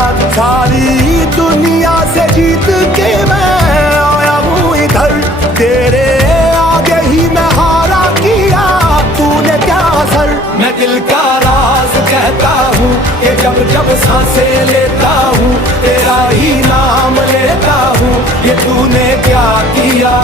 सारी दुनिया से जीत के मैं आया हूँ इधर, तेरे आगे ही मैं हारा किया तूने क्या असर। मैं दिल का राज कहता हूँ कि जब जब सांसें लेता हूँ तेरा ही नाम लेता हूँ, ये तूने क्या किया।